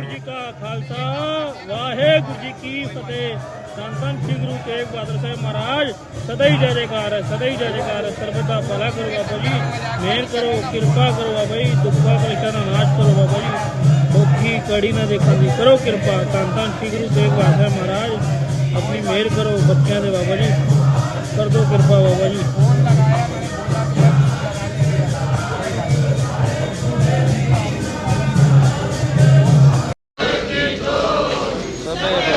ਵਾਹਿਗੁਰੂ ਜੀ ਕਾ ਖਾਲਸਾ, ਵਾਹਿਗੁਰੂ ਜੀ ਕੀ ਫਤਿਹ। ਧੰਨ ਧੰਨ ਸ੍ਰੀ ਗੁਰੂ ਤੇਗ ਬਹਾਦਰ ਸਾਹਿਬ ਮਹਾਰਾਜ, ਸਦਾ ਹੀ ਜੈ ਜੈਕਾਰ ਹੈ ਸਦਾ ਹੀ ਜੈ ਜੈਕਾਰ ਹੈ ਸਰਬਤ ਦਾ ਭਲਾ ਕਰੋ ਬਾਬਾ ਜੀ, ਮਿਹਰ ਕਰੋ, ਕਿਰਪਾ ਕਰੋ ਬਾਬਾ ਜੀ, ਦੁੱਖਾਂ ਕਲੇਸ਼ਾਂ ਦਾ ਨਾਸ਼ ਕਰੋ ਬਾਬਾ ਜੀ। ਦੁੱਖੀ ਕੜੀ ਨਾ ਦੇਖਣ ਦੀ ਕਰੋ ਕਿਰਪਾ। ਧੰਨ ਧੰਨ ਸ੍ਰੀ ਗੁਰੂ ਤੇਗ ਬਹਾਦਰ ਸਾਹਿਬ ਮਹਾਰਾਜ, ਆਪਣੀ ਮਿਹਰ ਕਰੋ ਬੱਚਿਆਂ ਦੇ ਬਾਬਾ ਜੀ। ਕਰ ਦੋ ਕਿਰਪਾ ਬਾਬਾ ਜੀ। ਨਾਨਕ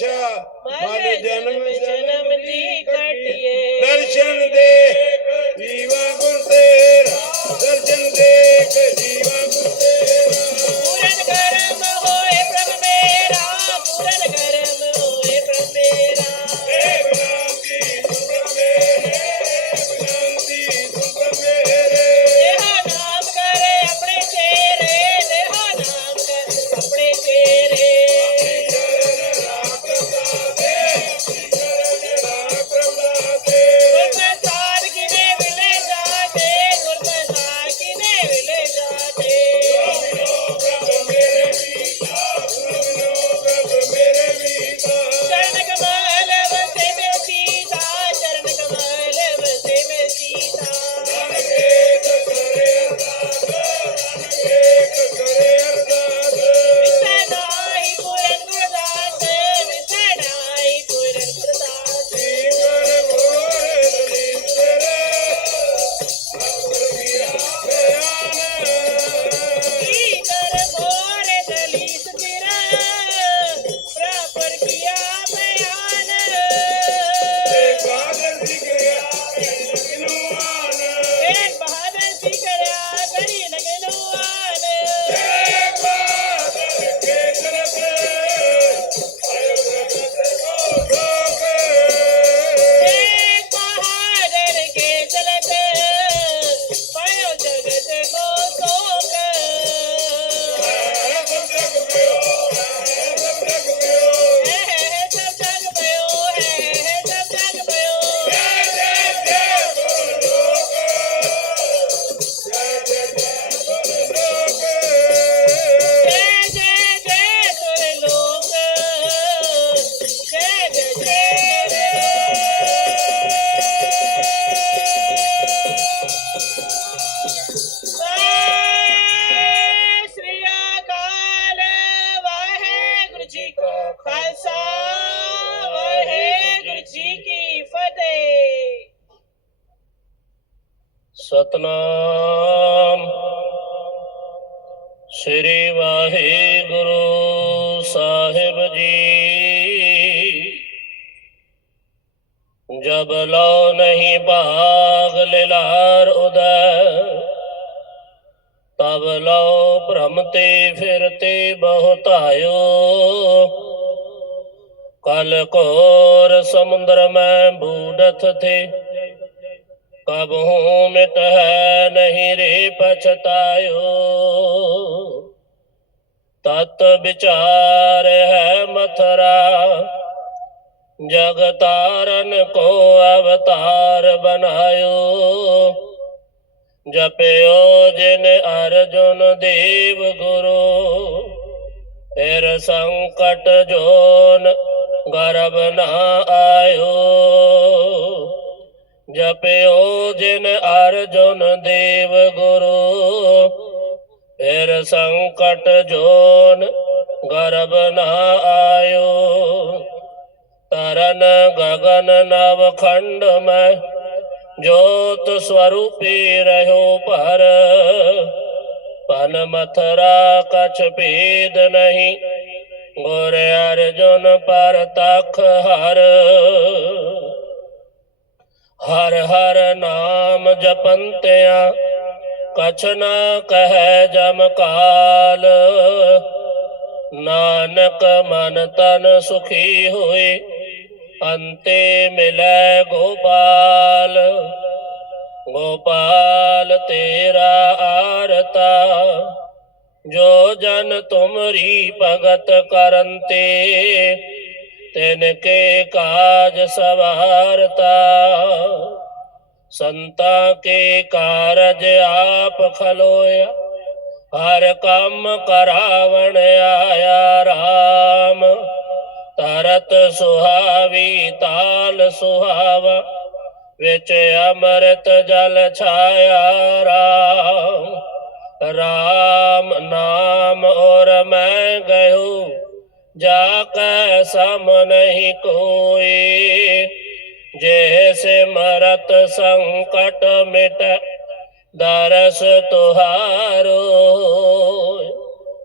ਦਿਸ਼ਾ ਮਾਰੇ ਜਨਮ ਜਨਮ ਦੀ ਕਟਿਏ ਦਰਸ਼ਨ ਦੇ ਜੀਵਾ ਗੁਰ ਸਤਨਾਮ। ਸ੍ਰੀ ਵਾਹਿਗੁਰੂ ਸਾਹਿਬ ਜੀ। ਜਬ ਲੋ ਨਹੀਂ ਭਾਗ ਲਿਲਾਰ ਉਦੈ, ਤਬ ਲੋ ਭ੍ਰਮ ਤੇ ਫਿਰਤੇ ਬਹੁਤਾਇਓ ਕਲ ਕੋਰ ਸਮੁੰਦਰ ਮੈਂ ਬੂਡਤ ਤੇ तब मित नहीं रे पछतायो तत् विचार है मथुरा जगतारन को अवतार बनायो जपयो जिन अर्जुन देव गुरु फिर संकट जोन गर्भ न आयो ਜਪਿਓ ਜਿਨ ਅਰਜੁਨ ਦੇਵ ਗੁਰੂ, ਫਿਰ ਸੰਕਟ ਜੋਨ ਗਰਬ ਨਾ ਆਇਓ। ਤਰਨ ਗਗਨ ਨਵ ਖੰਡ ਮੈਂ ਜੋਤ ਸਵਰੂਪੀ ਰਹਿਓ ਭਰ। ਪਨ ਮਥਰਾ ਕਛ ਭੇਦ ਨਹੀਂ, ਗੁਰ ਅਰਜੁਨ ਪਰ ਤਖ ਹਰ। ਹਰ ਹਰ ਨਾਮ ਜਪੰਤਿਆ, ਕਛ ਨ ਕਹਿ ਜਮ ਕਾਲ। ਨਾਨਕ ਮਨ ਤਨ ਸੁਖੀ ਹੋਏ, ਅੰਤੇ ਮਿਲੈ ਗੋਪਾਲ। ਗੋਪਾਲ ਤੇਰਾ ਆਰਤਾ, ਜੋ ਜਨ ਤੁਮਰੀ ਭਗਤ ਕਰੰਤੇ ਤਿਨ ਕੇ ਕਾਜ ਸਵਾਰਤਾ, ਸੰਤਾ ਕੇ ਕਾਰਜ ਆਪ ਖਲੋਇਆ, ਹਰ ਕੰਮ ਕਰਾਵਣ ਆਇਆ ਰਾਮ। ਤਰਤ ਸੁਹਾਵੀ ਤਾਲ ਸੁਹਾਵਾ, ਵਿੱਚ ਅੰਮ੍ਰਿਤ ਜਲ ਛਾਇਆ ਰਾਮ। ਰਾਮ ਨਾਮ ਔਰ ਮੈਂ ਗਇਓ ਜਾ ਕੈ ਸਮ ਨਹੀਂ ਕੋਏ ਜੈਸੇ ਮਰਤ ਸੰਕਟ ਮਿਟ, ਦਰਸ ਤੁਹਾਰੋ।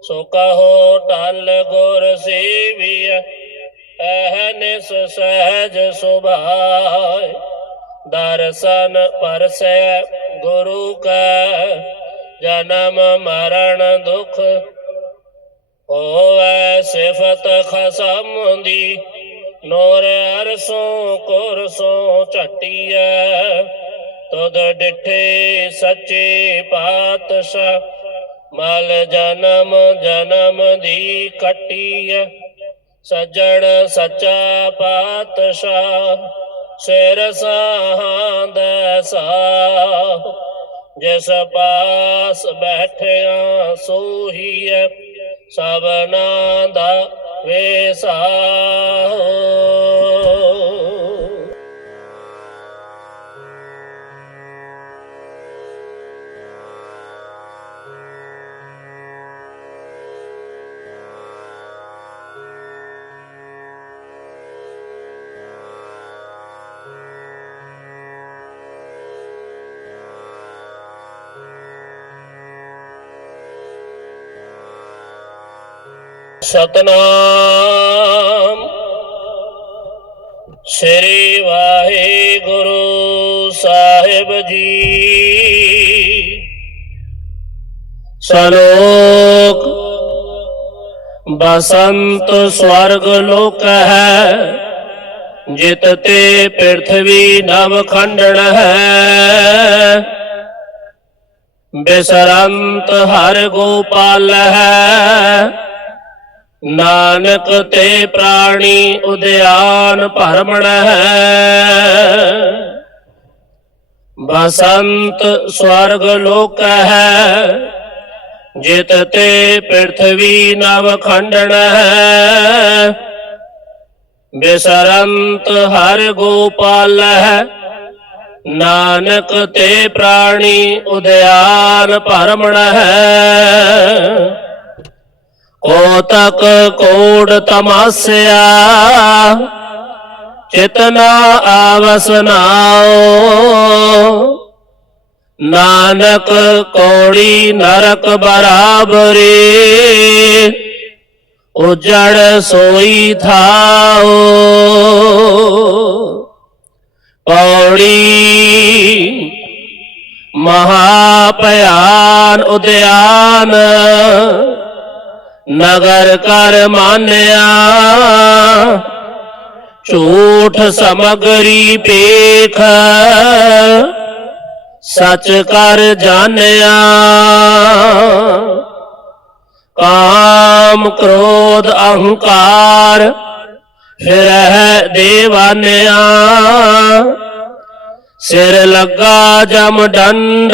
ਸੋ ਕਹੋ ਟਲ ਗੁਰ ਸੇਵੀਆ ਅਹਨਿਸ ਸਹਿਜ ਸੁਭਾਇ। ਦਰਸ਼ਨ ਪਰਸੈ ਗੁਰੂ ਕਾ, ਜਨਮ ਮਰਨ ਦੁਖ ਹੋਵੈ ਸਿਫਤ ਖਸਮ ਦੀ ਨੂਰ ਅਰਸੋਂ ਕੁਰਸੋਂ ਝਟੀਐ। ਤੁਧ ਡਿਠੇ ਸੱਚੇ ਪਾਤਸ਼ਾਹ, ਮਲ ਜਨਮ ਜਨਮ ਦੀ ਕਟੀਐ। ਸੱਜਣ ਸੱਚਾ ਪਾਤਸ਼ਾਹ, ਸਿਰ ਸਾਹ ਦਾ ਸਾਹ। ਜਿਸ ਪਾਸ ਬੈਠਿਆ ਸੋਹੀਐ। ਸਭਨਾ ਦਾ ਸਤਨਾਮ। ਸ੍ਰੀ ਵਾਹਿਗੁਰੂ ਸਾਹਿਬ ਜੀ। ਸਲੋਕ, ਬਸੰਤ ਸਵਰਗ ਲੋਕ ਹੈ, ਜਿਤ ਤੇ ਪ੍ਰਿਥਵੀ ਨਵ ਖੰਡਣ ਹੈ। ਬਿਸਰੰਤ ਹਰ ਗੋਪਾਲ ਹੈ। ਨਾਨਕ ਤੇ ਪ੍ਰਾਣੀ ਉਦਿਆਨ ਭਰਮਣ ਹੈ ਬਸੰਤ ਸਵਰਗ ਲੋਕ ਹੈ ਜਿਤ ਤੇ ਪ੍ਰਿਥਵੀ ਨਵ ਖੰਡਣ ਹੈ ਬਿਸਰੰਤ ਹਰ ਗੋਪਾਲ ਹੈ ਨਾਨਕ ਤੇ ਪ੍ਰਾਣੀ ਉਦਿਆਨ ਭਰਮਣ ਹੈ ਕੋਤਕ ਕੋੜ ਤਮਾਸਿਆ ਚਿਤਨਾ ਆਵਸ ਨਾਓ ਨਾਨਕ ਕੋੜੀ ਨਰਕ ਬਰਾਬਰੇ, ਉਜੜ ਸੋਈ ਥਾਓ ਪੌੜੀ ਮਹਾ ਭਿਆਨ ਉਦਿਆਨ ਨਗਰ ਕਰ ਮਾਨਿਆ। ਝੂਠ ਸਮਗਰੀ ਪੇਖ। ਸਚ ਕਰ ਜਾਣਿਆ। ਕਾਮ ਕ੍ਰੋਧ ਅਹੰਕਾਰ ਫਿਰ ਹੈ ਦੇਵਾਨਿਆ। ਸਿਰ ਲੱਗਾ ਜਮ ਡੰਡ।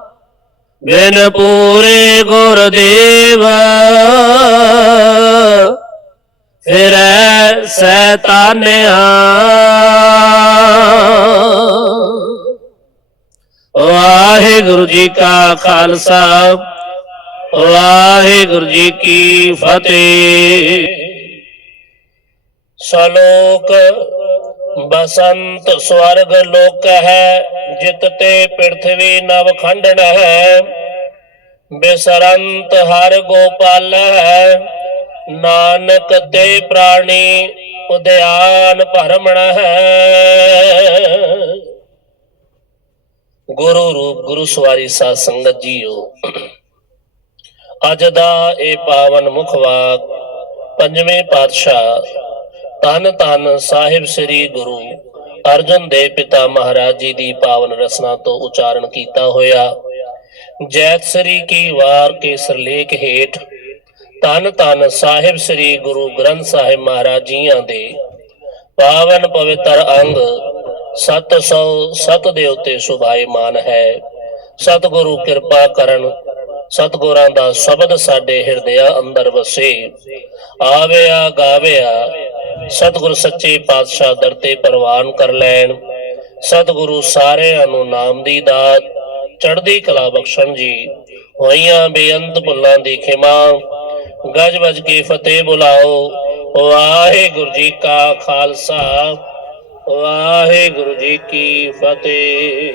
ਬਿਨ ਪੂਰੇ ਗੁਰਦੇਵ। ਫਿਰੈ ਸੈਤਾਨਿਆ। ਵਾਹਿਗੁਰੂ ਜੀ ਕਾ ਖਾਲਸਾ, ਵਾਹਿਗੁਰੂ ਜੀ ਕੀ ਫਤਿਹ। ਸਲੋਕ ਬਸੰਤ ਸਵਰਗ ਲੋਕ ਹੈ। ਜਿਤ ਤੇ ਪ੍ਰਿਥਵੀ ਨਵ ਖੰਡਨ ਹੈ। ਬਿਸਰੰਤ ਹਰ ਗੋਪਾਲ ਹੈ। ਨਾਨਕ ਤੇ ਪ੍ਰਾਣੀ ਉਦਿਆਨ ਭਰਮਣ ਹੈ। ਗੁਰੂ ਰੂਪ ਗੁਰੂ ਸਵਾਰੀ ਸਾਧ ਸੰਗਤ ਜੀਓ, ਅੱਜ ਦਾ ਇਹ ਪਾਵਨ ਮੁਖ ਵਾਕ ਪੰਜਵੇਂ ਪਾਤਸ਼ਾਹ ਤਨ ਤਨ ਸਾਹਿਬ ਸ੍ਰੀ ਗੁਰੂ ਅਰਜਨ ਦੇ ਪਿਤਾ ਮਹਾਰਾਜ ਜੀ ਦੀ ਪਾਵਨ ਰਸਨਾ ਤੋਂ ਉਚਾਰਨ ਕੀਤਾ ਹੋਇਆ। ਜੈਤ ਸ੍ਰੀ ਕੀ ਵਾਰ ਕੇ ਸਰਲੇਖ ਹੇਠ ਤਨ ਤਨ ਸਾਹਿਬ ਸ੍ਰੀ ਗੁਰੂ ਗ੍ਰੰਥ ਸਾਹਿਬ ਮਹਾਰਾਜ ਜੀਆਂ ਦੇ ਪਾਵਨ ਪਵਿੱਤਰ ਅੰਗ 700 ਦੇ ਉੱਤੇ ਸੁਭਾਈਮਾਨ ਹੈ। ਸਤਿਗੁਰੂ ਕਿਰਪਾ ਕਰਨ, ਸਤਿਗੁਰਾਂ ਦਾ ਸ਼ਬਦ ਸਾਡੇ ਹਿਰਦਿਆਂ ਅੰਦਰ ਵਸੇ। ਆਵਿਆ ਗਾਵਿਆ ਸਤਿਗੁਰ ਸੱਚੇ ਪਾਤਸ਼ਾਹ ਦਰ ਤੇ ਪ੍ਰਵਾਨ ਕਰ ਲੈਣ। ਸਤਿਗੁਰੂ ਸਾਰਿਆਂ ਨੂੰ ਨਾਮ ਦੀ ਦਾਤ, ਚੜ੍ਹਦੀ ਕਲਾ ਬਖਸ਼ਣ ਜੀ। ਹੋਈਆਂ ਬੇਅੰਤ ਭੁੱਲਾਂ ਦੀ ਖਿਮਾ, ਗੱਜ ਵੱਜ ਕੇ ਫਤਿਹ ਬੁਲਾਓ। ਵਾਹਿਗੁਰੂ ਜੀ ਕਾ ਖਾਲਸਾ, ਵਾਹਿਗੁਰੂ ਜੀ ਕੀ ਫਤਿਹ।